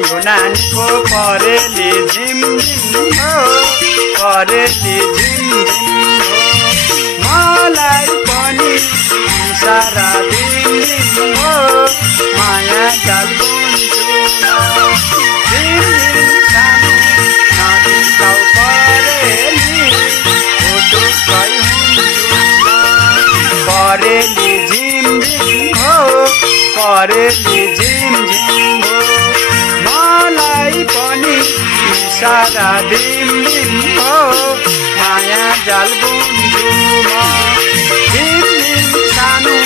यो नानीको परेली झिम झिम हो परेली झिम झिम हो मलाई पनि सारा दिन हो माया जाल बुन्छु झिम झिम सानो नजिकाउ परेली ढुक्कै हुन्छु परेली झिम झिम हो परेली झिम झिम हो मलाई पनि सारा दिन हो माया जाल बुन्छु म झिम झिम सानो